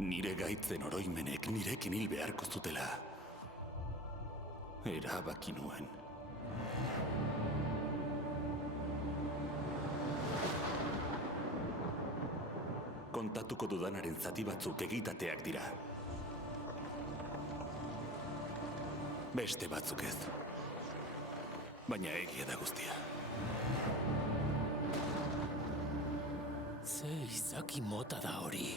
Nire gaitzen oroimenek nirekin hil beharko zutela. Erabaki nuen. Kontatuko dudanaren zati batzuk egitateak dira. Beste batzuk ez. Baina egia da guztia. Ze izaki mota da hori?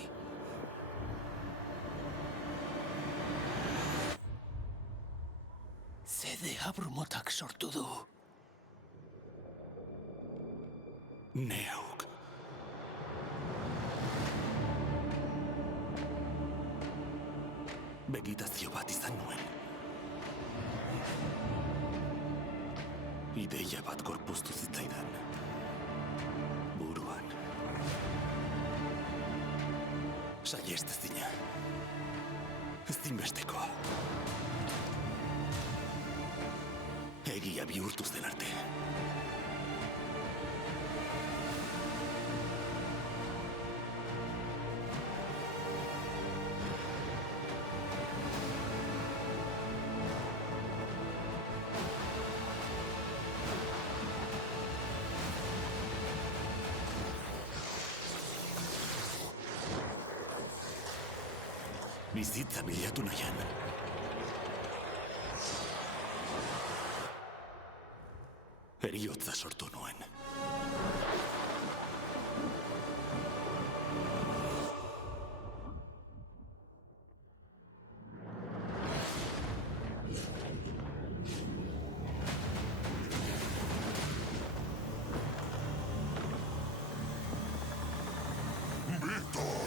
Ze deabru motak sortu du? Neuk. Begitazio bat izan nuen. Ideia bat gorpuztu zitzaidan. Buruan. Sahiestezina. Ezinbestekoa. Egia bihurtu zen arte. Bizitza bilatu nahian. Heriotza sortu nuen. Victor!